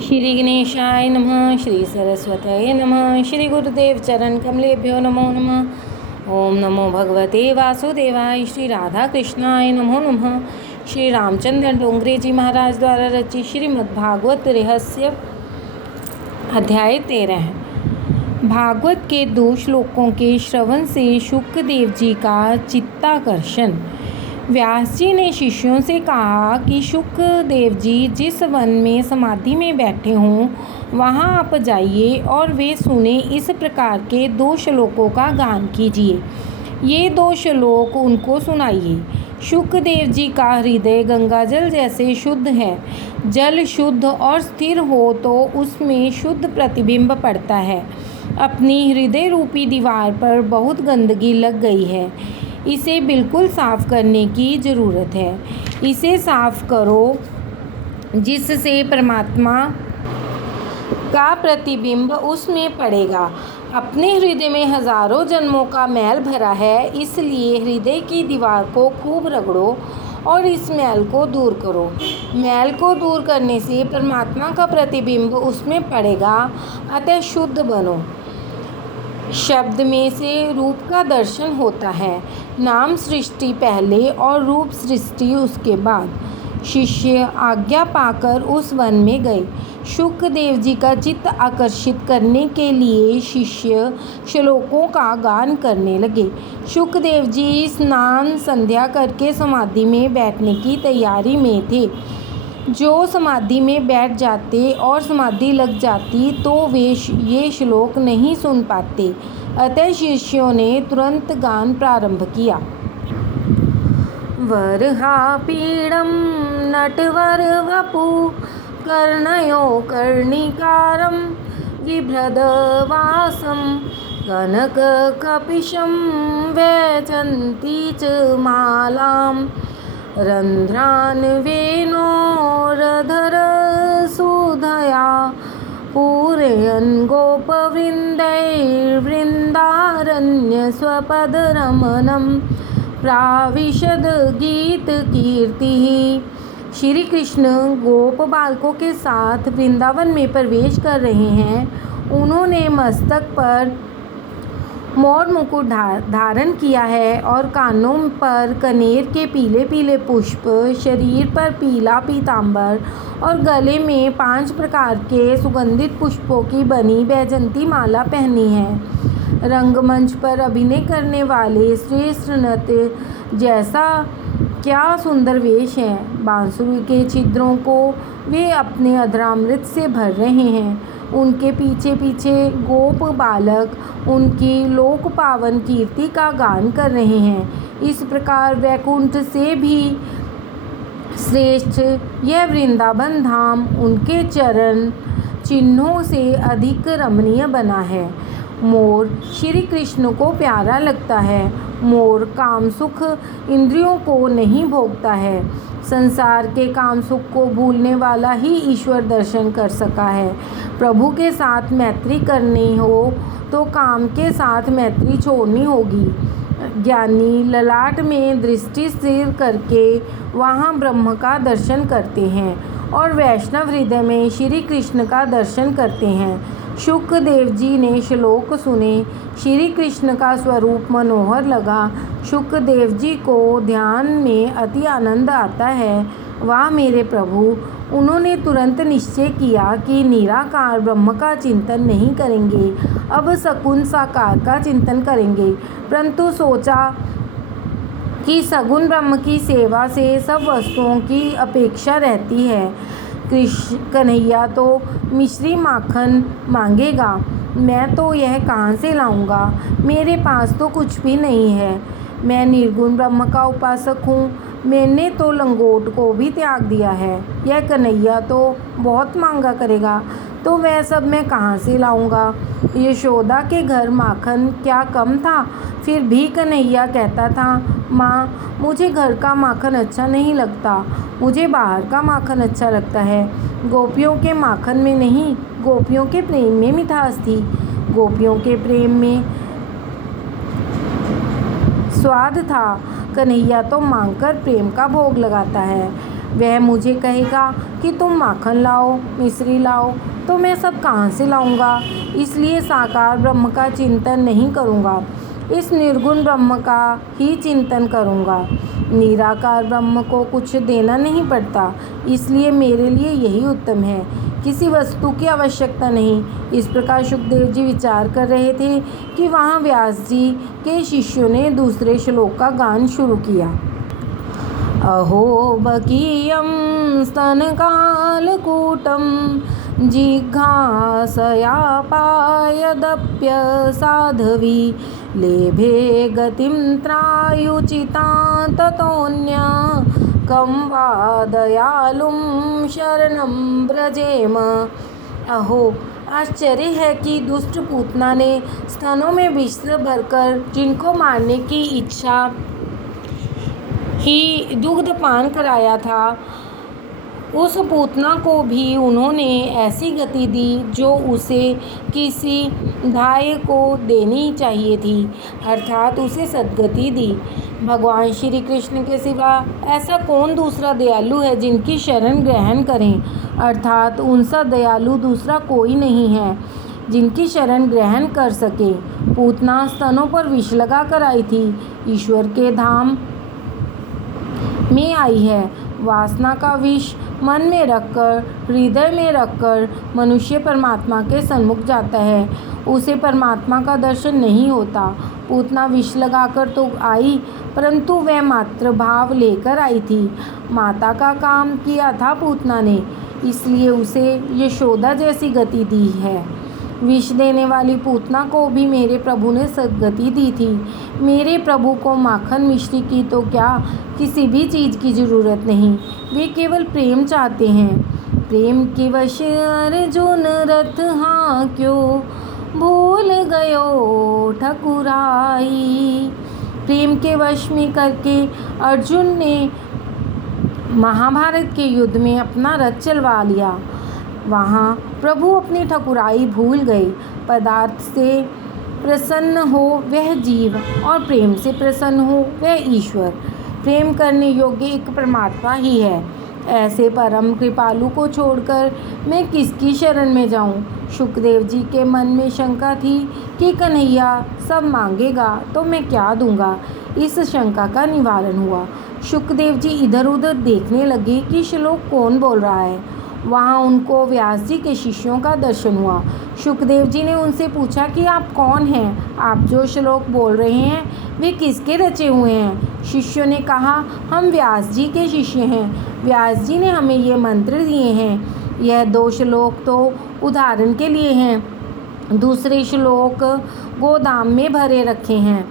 श्री गणेशाय नमः। श्री सरस्वतये नमः। श्री गुरुदेव चरण कमलेभ्यो नमो नमः। ओम नमो भगवते वासुदेवाय। श्री राधा कृष्णाय नमो नमः। श्री रामचंद्र डोंगरे जी महाराज द्वारा रचित श्रीमद्भागवत रहस्य अध्याय 13। भागवत के 2 श्लोकों के श्रवण से शुकदेव जी का चित्ताकर्षण। व्यास जी ने शिष्यों से कहा कि शुकदेव जी जिस वन में समाधि में बैठे हों वहां आप जाइए और वे सुने इस प्रकार के 2 श्लोकों का गान कीजिए। ये 2 श्लोक उनको सुनाइए। शुकदेव जी का हृदय गंगाजल जैसे शुद्ध है। जल शुद्ध और स्थिर हो तो उसमें शुद्ध प्रतिबिंब पड़ता है। अपनी हृदय रूपी दीवार पर बहुत गंदगी लग गई है। इसे बिल्कुल साफ करने की ज़रूरत है। इसे साफ करो जिससे परमात्मा का प्रतिबिंब उसमें पड़ेगा। अपने हृदय में हजारों जन्मों का मैल भरा है, इसलिए हृदय की दीवार को खूब रगड़ो और इस मैल को दूर करो। मैल को दूर करने से परमात्मा का प्रतिबिंब उसमें पड़ेगा। अतः शुद्ध बनो। शब्द में से रूप का दर्शन होता है। नाम सृष्टि पहले और रूप सृष्टि उसके बाद। शिष्य आज्ञा पाकर उस वन में गए। शुकदेव जी का चित्त आकर्षित करने के लिए शिष्य श्लोकों का गान करने लगे। शुकदेव जी स्नान संध्या करके समाधि में बैठने की तैयारी में थे। जो समाधि में बैठ जाते और समाधि लग जाती तो वे ये श्लोक नहीं सुन पाते। अतः शिष्यों ने तुरंत गान प्रारंभ किया। वरहापीडं नटवर वपु कर्णयो कर्णिकारं बिभ्रदवासं कनककपिशं वैजन्ती च मालां रन्ध्रान् वेणोरधर सुधया पूरयन् गोपवृन्दैर्वृन्दारण्यस्वपदरमणं प्राविशद गीतकीर्तिः। श्री कृष्ण गोप बालकों के साथ वृंदावन में प्रवेश कर रहे हैं। उन्होंने मस्तक पर मोर मुकुट धारण किया है और कानों पर कनेर के पीले पीले पुष्प, शरीर पर पीला पीतांबर और गले में 5 प्रकार के सुगंधित पुष्पों की बनी बैजंती माला पहनी है। रंगमंच पर अभिनय करने वाले श्रेष्ठ नृत्य जैसा क्या सुंदर वेश है। बांसुरी के छिद्रों को वे अपने अधरामृत से भर रहे हैं। उनके पीछे पीछे गोप बालक उनकी लोक पावन कीर्ति का गान कर रहे हैं। इस प्रकार वैकुंठ से भी श्रेष्ठ यह वृंदावन धाम उनके चरण चिन्हों से अधिक रमणीय बना है। मोर श्री कृष्ण को प्यारा लगता है। मोर काम सुख इंद्रियों को नहीं भोगता है। संसार के काम सुख को भूलने वाला ही ईश्वर दर्शन कर सका है। प्रभु के साथ मैत्री करनी हो तो काम के साथ मैत्री छोड़नी होगी। ज्ञानी ललाट में दृष्टि स्थिर करके वहाँ ब्रह्म का दर्शन करते हैं और वैष्णव हृदय में श्री कृष्ण का दर्शन करते हैं। शुकदेव जी ने श्लोक सुने। श्री कृष्ण का स्वरूप मनोहर लगा। शुकदेव जी को ध्यान में अति आनंद आता है। वाह मेरे प्रभु! उन्होंने तुरंत निश्चय किया कि निराकार ब्रह्म का चिंतन नहीं करेंगे, अब सगुण साकार का चिंतन करेंगे। परंतु सोचा कि सगुण ब्रह्म की सेवा से सब वस्तुओं की अपेक्षा रहती है। कन्हैया तो मिश्री माखन मांगेगा, मैं तो यह कहाँ से लाऊंगा? मेरे पास तो कुछ भी नहीं है। मैं निर्गुण ब्रह्म का उपासक हूँ। मैंने तो लंगोट को भी त्याग दिया है। यह कन्हैया तो बहुत मांगा करेगा, तो वह सब मैं कहाँ से लाऊंगा? यशोदा के घर माखन क्या कम था? फिर भी कन्हैया कहता था, माँ मुझे घर का माखन अच्छा नहीं लगता, मुझे बाहर का माखन अच्छा लगता है। गोपियों के माखन में नहीं, गोपियों के प्रेम में मिठास थी। गोपियों के प्रेम में स्वाद था। कन्हैया तो मांगकर प्रेम का भोग लगाता है। वह मुझे कहेगा कि तुम माखन लाओ, मिश्री लाओ, तो मैं सब कहाँ से लाऊंगा। इसलिए साकार ब्रह्म का चिंतन नहीं करूँगा, इस निर्गुण ब्रह्म का ही चिंतन करूँगा। निराकार ब्रह्म को कुछ देना नहीं पड़ता, इसलिए मेरे लिए यही उत्तम है, किसी वस्तु की आवश्यकता नहीं। इस प्रकार सुखदेव जी विचार कर रहे थे कि वहाँ व्यास जी के शिष्यों ने दूसरे श्लोक का गान शुरू किया। अहो बकीयं स्तनकालकूटं जिघांसया पायदप्य साधवी लेभे गतिं त्रायुचितां ततोऽन्या कं वा दयालुं शरणं व्रजेम। अहो आश्चर्य है कि दुष्ट पूतना ने स्तनों में विष भरकर जिनको मारने की इच्छा ही दुग्ध पान कराया था, उस पूतना को भी उन्होंने ऐसी गति दी जो उसे किसी दाय को देनी चाहिए थी, अर्थात उसे सद्गति दी। भगवान श्री कृष्ण के सिवा ऐसा कौन दूसरा दयालु है जिनकी शरण ग्रहण करें, अर्थात उनसा दयालु दूसरा कोई नहीं है जिनकी शरण ग्रहण कर सके। पूतना स्तनों पर विष लगा कर आई थी, ईश्वर के धाम में आई है। वासना का विष मन में रखकर, हृदय में रखकर मनुष्य परमात्मा के सन्मुख जाता है, उसे परमात्मा का दर्शन नहीं होता। पूतना विष लगाकर तो आई, परंतु वह मातृ भाव लेकर आई थी। माता का काम किया था पूतना ने, इसलिए उसे यशोदा जैसी गति दी है। विष देने वाली पूतना को भी मेरे प्रभु ने सद्गति दी थी। मेरे प्रभु को माखन मिश्री की तो क्या, किसी भी चीज़ की ज़रूरत नहीं, वे केवल प्रेम चाहते हैं। प्रेम के वश अर्जुन रथ हाँ क्यों भूल गयो ठकुराई। प्रेम के वश में करके अर्जुन ने महाभारत के युद्ध में अपना रथ चलवा लिया। वहाँ प्रभु अपनी ठकुराई भूल गए। पदार्थ से प्रसन्न हो वह जीव और प्रेम से प्रसन्न हो वह ईश्वर। प्रेम करने योग्य एक परमात्मा ही है। ऐसे परम कृपालु को छोड़कर मैं किसकी शरण में जाऊं? शुकदेव जी के मन में शंका थी कि कन्हैया सब मांगेगा तो मैं क्या दूंगा। इस शंका का निवारण हुआ। शुकदेव जी इधर उधर देखने लगे कि श्लोक कौन बोल रहा है। वहाँ उनको व्यास जी के शिष्यों का दर्शन हुआ। शुकदेव जी ने उनसे पूछा कि आप कौन हैं? आप जो श्लोक बोल रहे हैं वे किसके रचे हुए हैं? शिष्यों ने कहा, हम व्यास जी के शिष्य हैं। व्यास जी ने हमें ये मंत्र दिए हैं। यह 2 श्लोक तो उदाहरण के लिए हैं, दूसरे श्लोक गोदाम में भरे रखे हैं।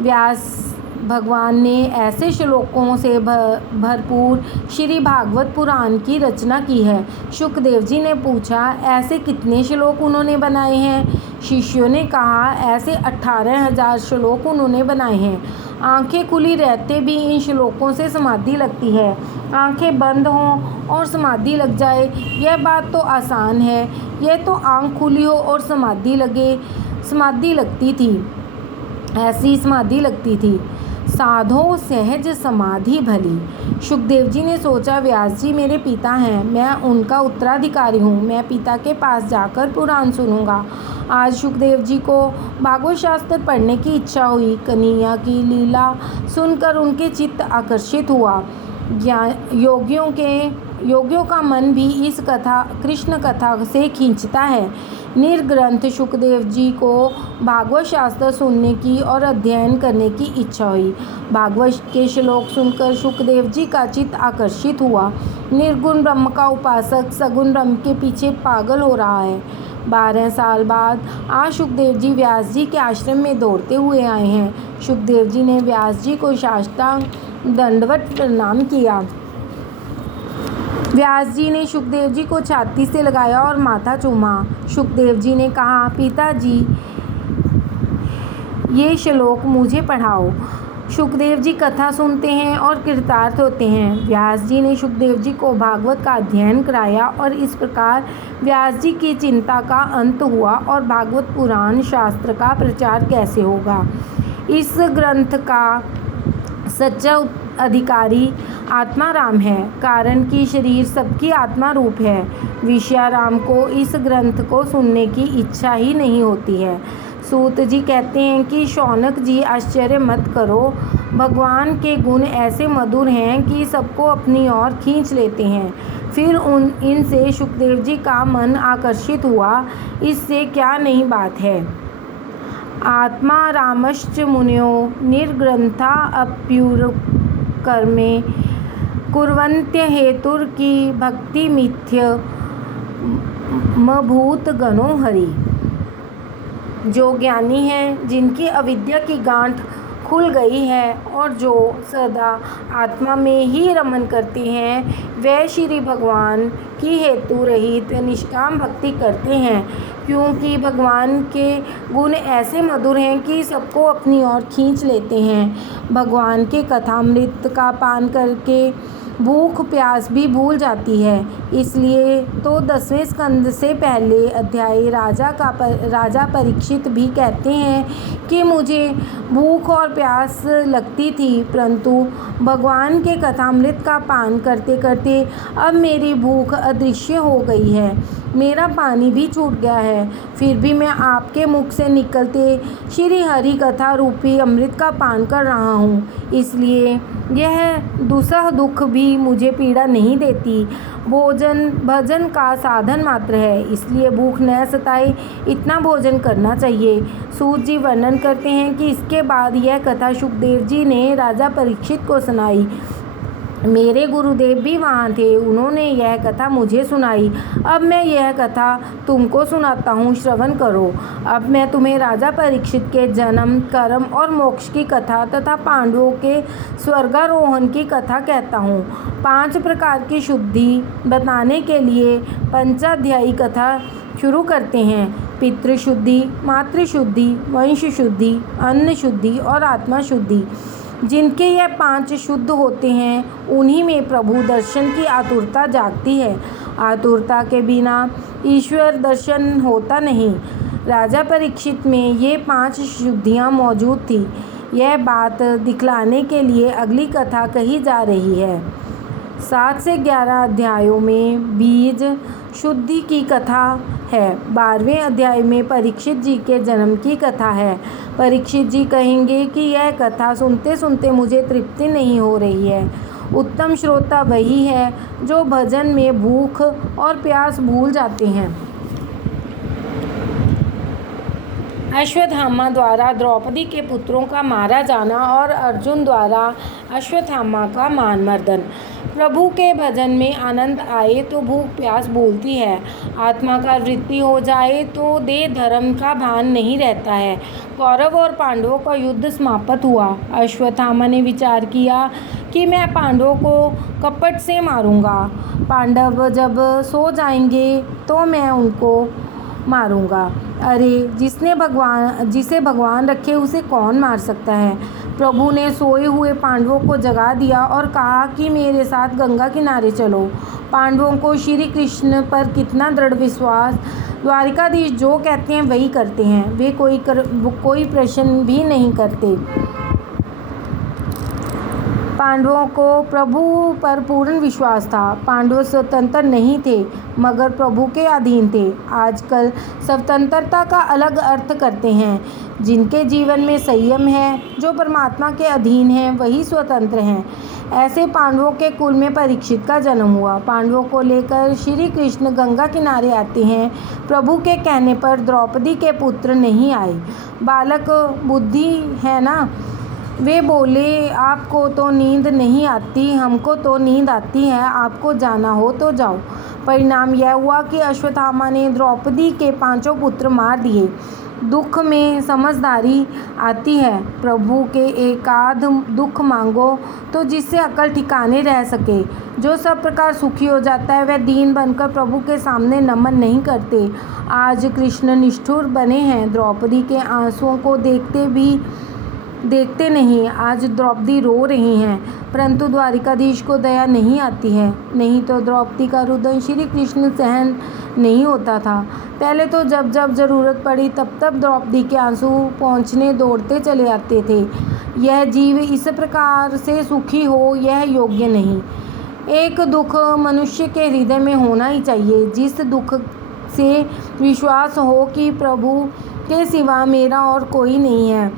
व्यास भगवान ने ऐसे श्लोकों से भरपूर श्री भागवत पुराण की रचना की है। शुकदेव जी ने पूछा, ऐसे कितने श्लोक उन्होंने बनाए हैं? शिष्यों ने कहा, ऐसे 18,000 श्लोक उन्होंने बनाए हैं। आंखें खुली रहते भी इन श्लोकों से समाधि लगती है। आंखें बंद हों और समाधि लग जाए यह बात तो आसान है। यह तो आंख खुली हो और समाधि लगती थी, ऐसी समाधि लगती थी। साधो सहज समाधि भली। शुकदेव जी ने सोचा, व्यास जी मेरे पिता हैं, मैं उनका उत्तराधिकारी हूँ, मैं पिता के पास जाकर पुराण सुनूंगा। आज शुकदेव जी को भागवत शास्त्र पढ़ने की इच्छा हुई। कन्हैया की लीला सुनकर उनके चित्त आकर्षित हुआ। योगियों का मन भी इस कृष्ण कथा से खींचता है। निर्ग्रंथ शुकदेव जी को भागवत शास्त्र सुनने की और अध्ययन करने की इच्छा हुई। भागवत के श्लोक सुनकर शुकदेव जी का चित्त आकर्षित हुआ। निर्गुण ब्रह्म का उपासक सगुण ब्रह्म के पीछे पागल हो रहा है। 12 साल बाद आज शुकदेव जी व्यास जी के आश्रम में दौड़ते हुए आए हैं। शुकदेव जी ने व्यास जी को साष्टांग दंडवत प्रणाम किया। व्यास जी ने शुकदेव जी को छाती से लगाया और माथा चूमा। शुकदेव जी ने कहा, पिताजी ये श्लोक मुझे पढ़ाओ। शुकदेव जी कथा सुनते हैं और कृतार्थ होते हैं। व्यास जी ने शुकदेव जी को भागवत का अध्ययन कराया और इस प्रकार व्यास जी की चिंता का अंत हुआ और भागवत पुराण शास्त्र का प्रचार कैसे होगा। इस ग्रंथ का सच्चा अधिकारी आत्मा राम है, कारण कि शरीर सबकी आत्मा रूप है। विषयाराम को इस ग्रंथ को सुनने की इच्छा ही नहीं होती है। सूत जी कहते हैं कि शौनक जी आश्चर्य मत करो, भगवान के गुण ऐसे मधुर हैं कि सबको अपनी ओर खींच लेते हैं। फिर इनसे सुखदेव जी का मन आकर्षित हुआ, इससे क्या नई बात है। आत्मा रामश्च मुनयो निर्ग्रंथा अप्युरकर्मे कुर्वन्त्य हेतुर की भक्ति मिथ्य मभूत गणो हरि। जो ज्ञानी हैं, जिनकी अविद्या की गांठ खुल गई है और जो सदा आत्मा में ही रमन करते हैं, वे श्री भगवान की हेतु रहित निष्काम भक्ति करते हैं, क्योंकि भगवान के गुण ऐसे मधुर हैं कि सबको अपनी ओर खींच लेते हैं। भगवान के कथामृत का पान करके भूख प्यास भी भूल जाती है। इसलिए तो 10वें स्कंद से पहले अध्याय राजा परीक्षित भी कहते हैं कि मुझे भूख और प्यास लगती थी, परंतु भगवान के कथामृत का पान करते करते अब मेरी भूख अदृश्य हो गई है, मेरा पानी भी छूट गया है। फिर भी मैं आपके मुख से निकलते श्री हरि कथा रूपी अमृत का पान कर रहा हूँ, इसलिए यह दूसरा दुख भी मुझे पीड़ा नहीं देती। भोजन भजन का साधन मात्र है, इसलिए भूख न सताए इतना भोजन करना चाहिए। सूत जी वर्णन करते हैं कि इसके बाद यह कथा सुखदेव जी ने राजा परीक्षित को सुनाई। मेरे गुरुदेव भी वहाँ थे, उन्होंने यह कथा मुझे सुनाई। अब मैं यह कथा तुमको सुनाता हूँ, श्रवण करो। अब मैं तुम्हें राजा परीक्षित के जन्म, कर्म और मोक्ष की कथा तथा पांडवों के स्वर्गारोहण की कथा कहता हूँ। 5 प्रकार की शुद्धि बताने के लिए पंचाध्यायी कथा शुरू करते हैं। पितृशुद्धि, मातृशुद्धि, वंश शुद्धि, अन्न शुद्धि और आत्मा शुद्धि। जिनके यह 5 शुद्ध होते हैं, उन्हीं में प्रभु दर्शन की आतुरता जागती है। आतुरता के बिना ईश्वर दर्शन होता नहीं। राजा परीक्षित में ये 5 शुद्धियाँ मौजूद थी। यह बात दिखलाने के लिए अगली कथा कही जा रही है। 7 से 11 अध्यायों में बीज शुद्धि की कथा है। 12वें अध्याय में परीक्षित जी के जन्म की कथा है। परीक्षित जी कहेंगे कि यह कथा सुनते सुनते मुझे तृप्ति नहीं हो रही है। उत्तम श्रोता वही है जो भजन में भूख और प्यास भूल जाते हैं। अश्वत्थामा द्वारा द्रौपदी के पुत्रों का मारा जाना और अर्जुन द्वारा अश्वत्थामा का मानमर्दन। प्रभु के भजन में आनंद आए तो भूख प्यास भूलती है। आत्मा का वृत्ति हो जाए तो देह धर्म का भान नहीं रहता है। कौरव और पांडवों का युद्ध समाप्त हुआ। अश्वत्थामा ने विचार किया कि मैं पांडवों को कपट से मारूंगा। पांडव जब सो जाएंगे तो मैं उनको मारूंगा। अरे, जिसे भगवान रखे उसे कौन मार सकता है। प्रभु ने सोए हुए पांडवों को जगा दिया और कहा कि मेरे साथ गंगा किनारे चलो। पांडवों को श्री कृष्ण पर कितना दृढ़ विश्वास। द्वारिकाधीश जो कहते हैं वही करते हैं, वे कोई प्रश्न भी नहीं करते। पांडवों को प्रभु पर पूर्ण विश्वास था। पांडव स्वतंत्र नहीं थे मगर प्रभु के अधीन थे। आजकल स्वतंत्रता का अलग अर्थ करते हैं। जिनके जीवन में संयम है, जो परमात्मा के अधीन हैं, वही स्वतंत्र हैं। ऐसे पांडवों के कुल में परीक्षित का जन्म हुआ। पांडवों को लेकर श्री कृष्ण गंगा किनारे आते हैं। प्रभु के कहने पर द्रौपदी के पुत्र नहीं आए। बालक बुद्धि है ना, वे बोले आपको तो नींद नहीं आती, हमको तो नींद आती है, आपको जाना हो तो जाओ। परिणाम यह हुआ कि अश्वत्थामा ने द्रौपदी के 5 पुत्र मार दिए। दुख में समझदारी आती है। प्रभु के एकाध दुख मांगो तो जिससे अकल ठिकाने रह सके। जो सब प्रकार सुखी हो जाता है वह दीन बनकर प्रभु के सामने नमन नहीं करते। आज कृष्ण निष्ठुर बने हैं, द्रौपदी के आंसुओं को देखते नहीं। आज द्रौपदी रो रही हैं, परंतु द्वारिकाधीश को दया नहीं आती है। नहीं तो द्रौपदी का रुदन श्री कृष्ण सहन नहीं होता था। पहले तो जब जब जरूरत पड़ी तब तब द्रौपदी के आंसू पहुँचने दौड़ते चले आते थे। यह जीव इस प्रकार से सुखी हो यह योग्य नहीं। एक दुख मनुष्य के हृदय में होना ही चाहिए, जिस दुख से विश्वास हो कि प्रभु के सिवा मेरा और कोई नहीं है।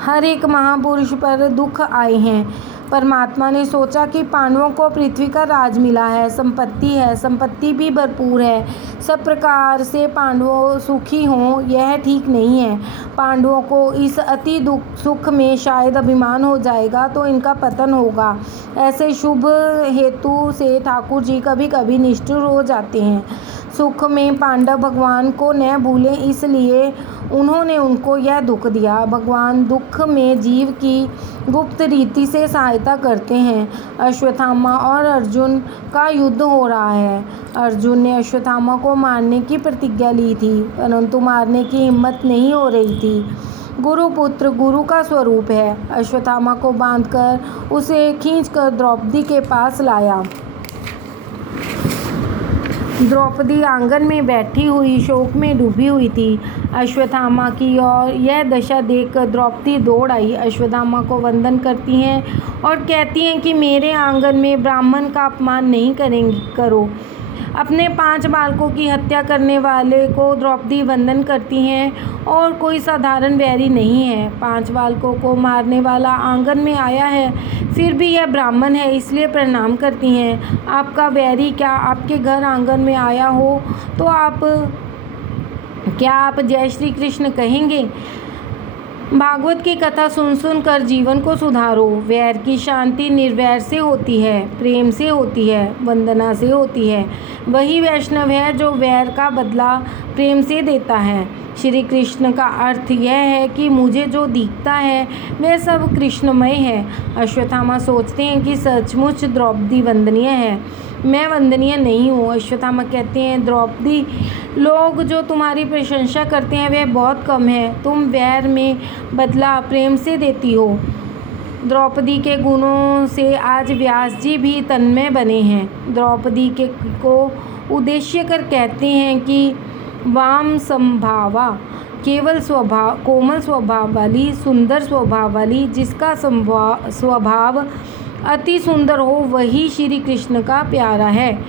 हर एक महापुरुष पर दुख आए हैं। परमात्मा ने सोचा कि पांडवों को पृथ्वी का राज मिला है, संपत्ति भी भरपूर है, सब प्रकार से पांडवों सुखी हों यह ठीक नहीं है। पांडवों को इस अति दुख सुख में शायद अभिमान हो जाएगा तो इनका पतन होगा। ऐसे शुभ हेतु से ठाकुर जी कभी कभी निष्ठुर हो जाते हैं। सुख में पांडव भगवान को न भूलें, इसलिए उन्होंने उनको यह दुख दिया। भगवान दुख में जीव की गुप्त रीति से सहायता करते हैं। अश्वत्थामा और अर्जुन का युद्ध हो रहा है। अर्जुन ने अश्वत्थामा को मारने की प्रतिज्ञा ली थी, परंतु मारने की हिम्मत नहीं हो रही थी। गुरुपुत्र गुरु का स्वरूप है। अश्वत्थामा को बांधकर उसे खींचकर द्रौपदी के पास लाया। द्रौपदी आंगन में बैठी हुई शोक में डूबी हुई थी। अश्वत्थामा की और यह दशा देखकर द्रौपदी दौड़ आई, अश्वत्थामा को वंदन करती हैं और कहती हैं कि मेरे आंगन में ब्राह्मण का अपमान नहीं करो। अपने 5 बालकों की हत्या करने वाले को द्रौपदी वंदन करती हैं और कोई साधारण वैरी नहीं है। 5 बालकों को मारने वाला आंगन में आया है, फिर भी यह ब्राह्मण है इसलिए प्रणाम करती हैं। आपका वैरी क्या आपके घर आंगन में आया हो तो क्या आप जय श्री कृष्ण कहेंगे? भागवत की कथा सुन सुन कर जीवन को सुधारो। वैर की शांति निर्वैर से होती है, प्रेम से होती है, वंदना से होती है। वही वैष्णव है जो वैर का बदला प्रेम से देता है। श्री कृष्ण का अर्थ यह है कि मुझे जो दिखता है वह सब कृष्णमय है। अश्वत्थामा सोचते हैं कि सचमुच द्रौपदी वंदनीय है, मैं वंदनीय नहीं हूँ। अश्वत्थामा कहते हैं, द्रौपदी, लोग जो तुम्हारी प्रशंसा करते हैं वह बहुत कम है। तुम वैर में बदला प्रेम से देती हो। द्रौपदी के गुणों से आज व्यास जी भी तन्मय बने हैं। द्रौपदी को उद्देश्य कर कहते हैं कि वाम संभावा, केवल कोमल स्वभाव वाली, सुंदर स्वभाव वाली, जिसका स्वभाव अति सुंदर हो वही श्री कृष्ण का प्यारा है।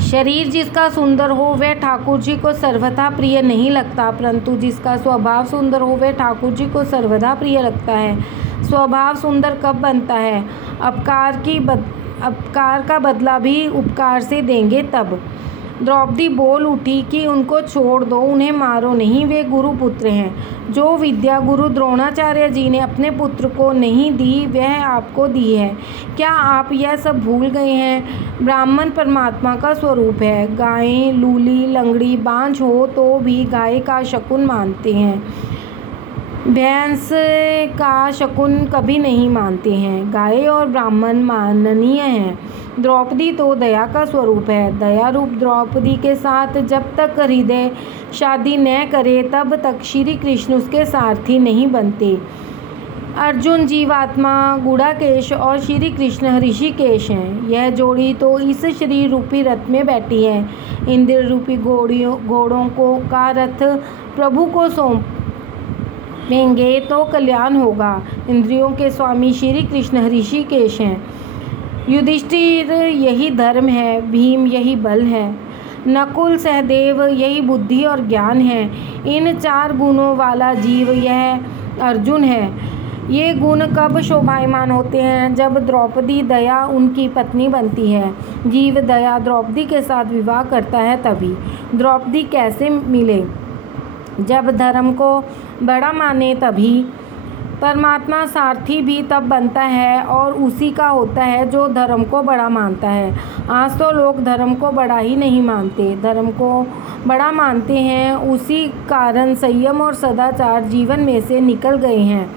शरीर जिसका सुंदर हो वह ठाकुर जी को सर्वथा प्रिय नहीं लगता, परंतु जिसका स्वभाव सुंदर हो वह ठाकुर जी को सर्वदा प्रिय लगता है। स्वभाव सुंदर कब बनता है? अपकार का बदला भी उपकार से देंगे तब। द्रौपदी बोल उठी कि उनको छोड़ दो, उन्हें मारो नहीं, वे गुरुपुत्र हैं। जो विद्या गुरु द्रोणाचार्य जी ने अपने पुत्र को नहीं दी वह आपको दी है। क्या आप यह सब भूल गए हैं? ब्राह्मण परमात्मा का स्वरूप है। गायें लूली लंगड़ी बांझ हो तो भी गाय का शकुन मानते हैं, भैंस का शकुन कभी नहीं मानते हैं। गाय और ब्राह्मण माननीय हैं। द्रौपदी तो दया का स्वरूप है। दया रूप द्रौपदी के साथ जब तक हृदय शादी न करे तब तक श्री कृष्ण उसके सारथी नहीं बनते। अर्जुन जीवात्मा गुड़ाकेश और श्री कृष्ण ऋषिकेश हैं। यह जोड़ी तो इस शरीर रूपी रथ में बैठी है। इंद्र रूपी घोड़ों को का रथ प्रभु को सौंपेंगे तो कल्याण होगा। इंद्रियों के स्वामी श्री कृष्ण ऋषिकेश हैं। युधिष्ठिर यही धर्म है, भीम यही बल है, नकुल सहदेव यही बुद्धि और ज्ञान है। इन 4 गुणों वाला जीव यह अर्जुन है। ये गुण कब शोभायमान होते हैं? जब द्रौपदी दया उनकी पत्नी बनती है। जीव दया द्रौपदी के साथ विवाह करता है तभी। द्रौपदी कैसे मिले? जब धर्म को बड़ा माने तभी। परमात्मा सारथी भी तब बनता है और उसी का होता है जो धर्म को बड़ा मानता है। आज तो लोग धर्म को बड़ा ही नहीं मानते, धर्म को बड़ा मानते हैं। उसी कारण संयम और सदाचार जीवन में से निकल गए हैं।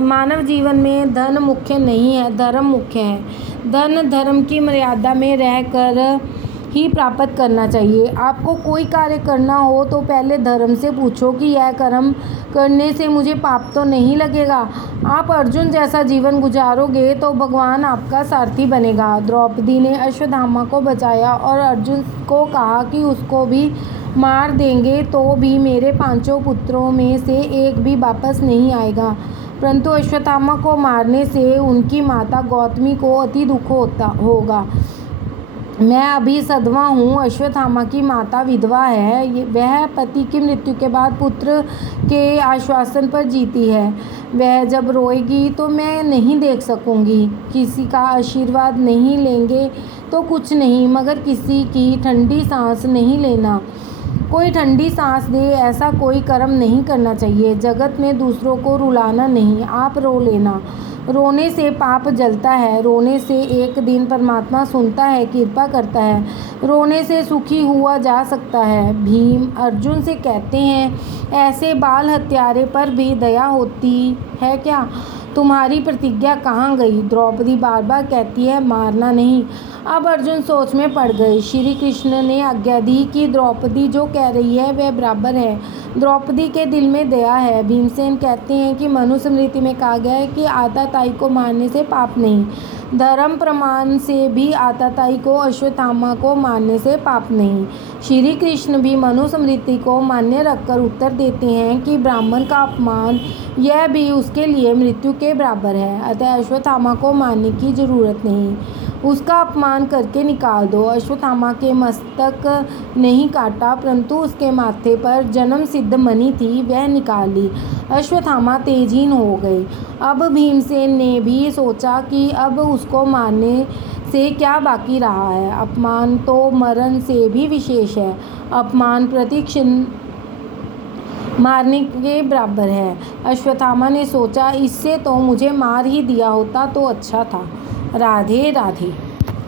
मानव जीवन में धन मुख्य नहीं है, धर्म मुख्य है। धन धर्म की मर्यादा में रहकर ही प्राप्त करना चाहिए। आपको कोई कार्य करना हो तो पहले धर्म से पूछो कि यह कर्म करने से मुझे पाप तो नहीं लगेगा। आप अर्जुन जैसा जीवन गुजारोगे तो भगवान आपका सारथी बनेगा। द्रौपदी ने अश्वत्थामा को बचाया और अर्जुन को कहा कि उसको भी मार देंगे तो भी मेरे 5 पुत्रों में से एक भी वापस नहीं आएगा। परंतु अश्वत्थामा को मारने से उनकी माता गौतमी को अति दुख होगा। मैं अभी सधवा हूँ। अश्वत्थामा की माता विधवा है। वह पति की मृत्यु के बाद पुत्र के आश्वासन पर जीती है। वह जब रोएगी तो मैं नहीं देख सकूँगी। किसी का आशीर्वाद नहीं लेंगे तो कुछ नहीं, मगर किसी की ठंडी सांस नहीं लेना। कोई ठंडी सांस दे ऐसा कोई कर्म नहीं करना चाहिए। जगत में दूसरों को रुलाना नहीं, आप रो लेना। रोने से पाप जलता है। रोने से एक दिन परमात्मा सुनता है, कृपा करता है। रोने से सुखी हुआ जा सकता है। भीम अर्जुन से कहते हैं, ऐसे बाल हत्यारे पर भी दया होती है क्या? तुम्हारी प्रतिज्ञा कहाँ गई? द्रौपदी बार बार कहती है, मारना नहीं। अब अर्जुन सोच में पड़ गए। श्री कृष्ण ने आज्ञा दी कि द्रौपदी जो कह रही है वह बराबर है। द्रौपदी के दिल में दया है। भीमसेन कहते हैं कि मनुस्मृति में कहा गया है कि आताताई को मारने से पाप नहीं। धर्म प्रमाण से भी आताताई को, अश्वत्थामा को मारने से पाप नहीं। श्री कृष्ण भी मनुस्मृति को मान्य रखकर उत्तर देते हैं कि ब्राह्मण का अपमान यह भी उसके लिए मृत्यु के बराबर है। अतः अश्वत्थामा को मारने की जरूरत नहीं, उसका अपमान करके निकाल दो। अश्वत्थामा के मस्तक नहीं काटा, परंतु उसके माथे पर जन्म सिद्ध मणि थी, वह निकाल ली। अश्वत्थामा तेजहीन हो गए। अब भीमसेन ने भी सोचा कि अब उसको मारने से क्या बाकी रहा है। अपमान तो मरण से भी विशेष है। अपमान प्रतिक्षण मारने के बराबर है। अश्वत्थामा ने सोचा, इससे तो मुझे मार ही दिया होता तो अच्छा था। राधे राधे।